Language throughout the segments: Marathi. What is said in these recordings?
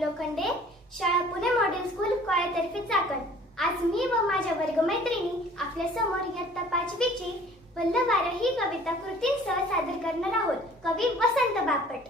लोखंडे शाळा पुणे मॉडेल स्कूल कॉलेजतर्फे चाकण. आज मी व माझ्या वर्गमैत्रिणी आपल्यासमोर इयत्ता पाचवीची वल्लवार ही कविता कृतींसह सादर करणार आहोत. कवी वसंत बापट.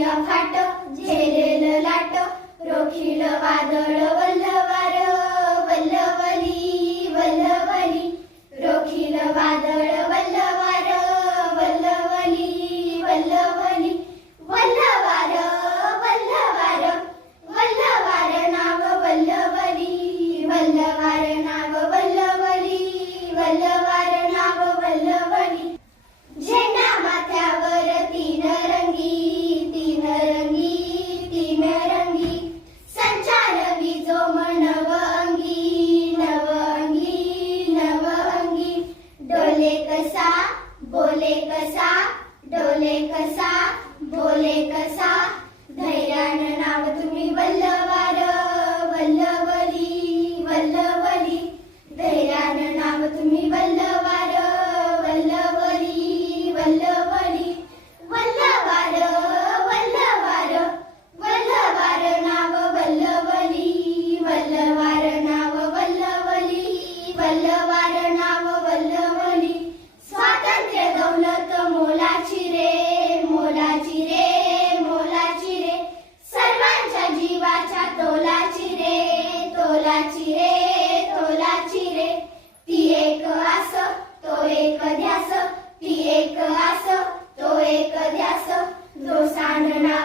खाट झेलेल लाट रोखील वादळ कसा डोले कसा बोले कसा धैर्यानं नाव तुम्ही बल्ल. तोलाची रे तोलाची रे. ती एक आस तो एक ध्यास ती एक आस तो एक ध्यास जो सांडणा